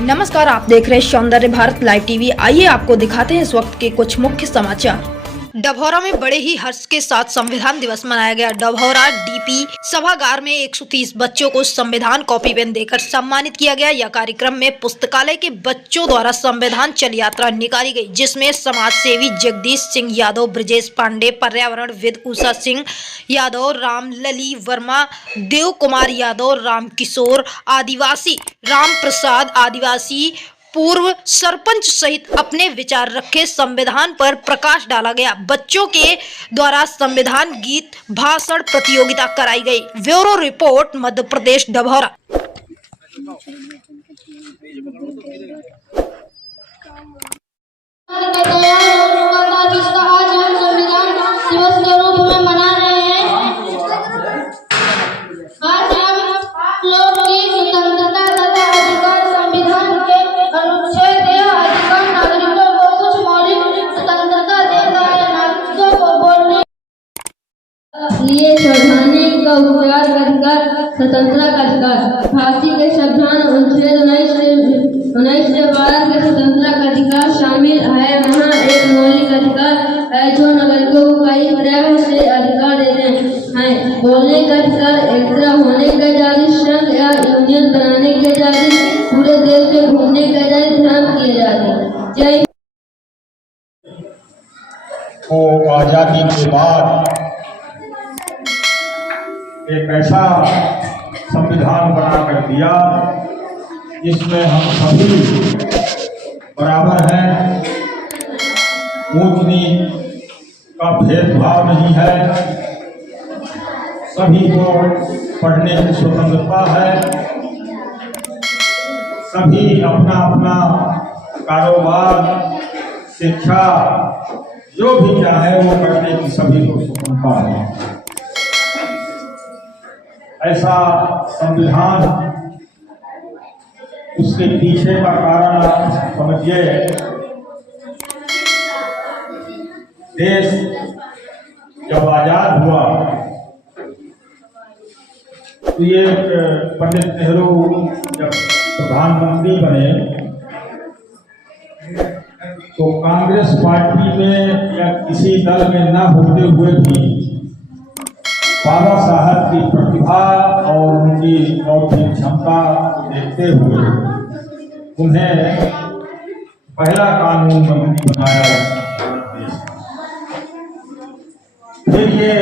नमस्कार, आप देख रहे हैं सौंदर्य भारत लाइव टीवी। आइए आपको दिखाते हैं इस वक्त के कुछ मुख्य समाचार। डभौरा में बड़े ही हर्ष के साथ संविधान दिवस मनाया गया। डभौरा डीपी सभागार में 130 बच्चों को संविधान कॉपी पेन देकर सम्मानित किया गया। यह कार्यक्रम में पुस्तकालय के बच्चों द्वारा संविधान चल यात्रा निकाली गई, जिसमें समाज सेवी जगदीश सिंह यादव, ब्रजेश पांडे, पर्यावरणविद उषा सिंह यादव, रामलली वर्मा, देव कुमार यादव, राम किशोर आदिवासी, राम प्रसाद आदिवासी, पूर्व सरपंच सहित अपने विचार रखे। संविधान पर प्रकाश डाला गया। बच्चों के द्वारा संविधान गीत भाषण प्रतियोगिता कराई गई। Bureau report, Madhya Pradesh, Dabhaura. लिए संवैधानिक का उपचार का अधिकार, स्वतंत्रता का अधिकार, फांसी के संविधान अनुच्छेद 19 से 12 के स्वतंत्रता का अधिकार शामिल है। वहाँ एक मौलिक अधिकार है जो नागरिकों को कई तरह से अधिकार देते हैं। बोलने का अधिकार, एकता होने की आजादी, संघ या यूनियन बनाने की आजादी, पूरे देश में घूमने की आजादी, धर्म की आजादी। जय। को आजादी के बाद एक ऐसा संविधान बना कर दिया जिसमें हम सभी बराबर हैं, ऊंच नीच का भेदभाव नहीं है, सभी को पढ़ने की स्वतंत्रता है, सभी अपना अपना कारोबार, शिक्षा जो भी चाहे वो करने की सभी को स्वतंत्रता है। ऐसा संविधान, उसके पीछे का कारण आप समझिए। देश जब आजाद हुआ तो ये पंडित नेहरू जब प्रधानमंत्री बने तो कांग्रेस पार्टी में या किसी दल में न होते हुए भी बाबा साहब की प्रतिभा और उनकी बौद्धिक क्षमता को देखते हुए उन्हें पहला कानून मंत्री बनाया। फिर ये